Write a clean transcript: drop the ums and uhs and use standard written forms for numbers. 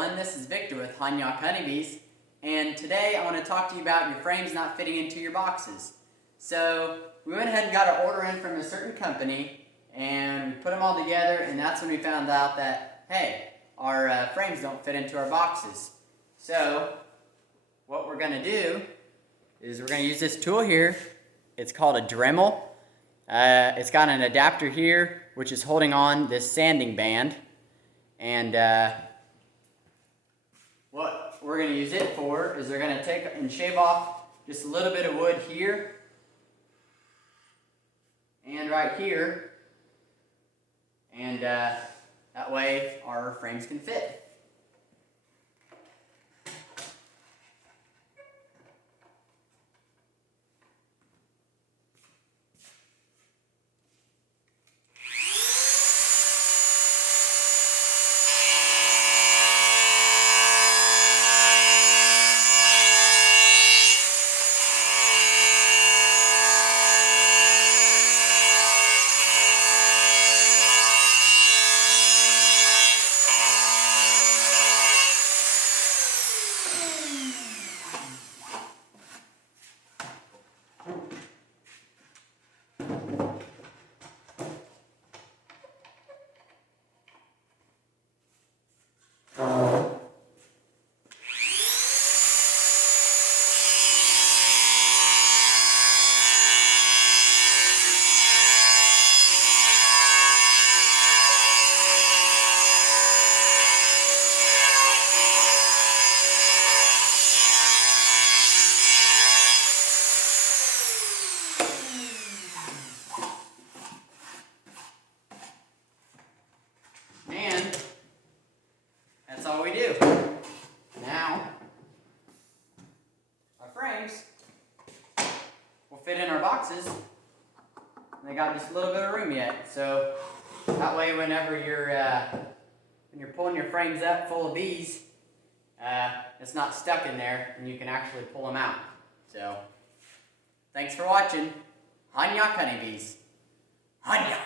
everyone, this is Victor with Honyok honeybees, and today I want to talk to you about your frames not fitting into your boxes. So we went ahead and got an order in from a certain company, and we put them all together, and that's when we found out that, hey, our frames don't fit into our boxes. So what we're going to do is we're going to use this tool here. It's called a Dremel. It's got an adapter here, which is holding on this sanding band. And what we're going to use it for is we're going to take and shave off just a little bit of wood here and right here, and that way our frames can fit. And that's all we do. Now, our frames will fit in our boxes. They got just a little bit of room yet, so that way whenever you're pulling your frames up full of bees, it's not stuck in there, and you can actually pull them out. So, thanks for watching. Honyok honeybees. Honyok!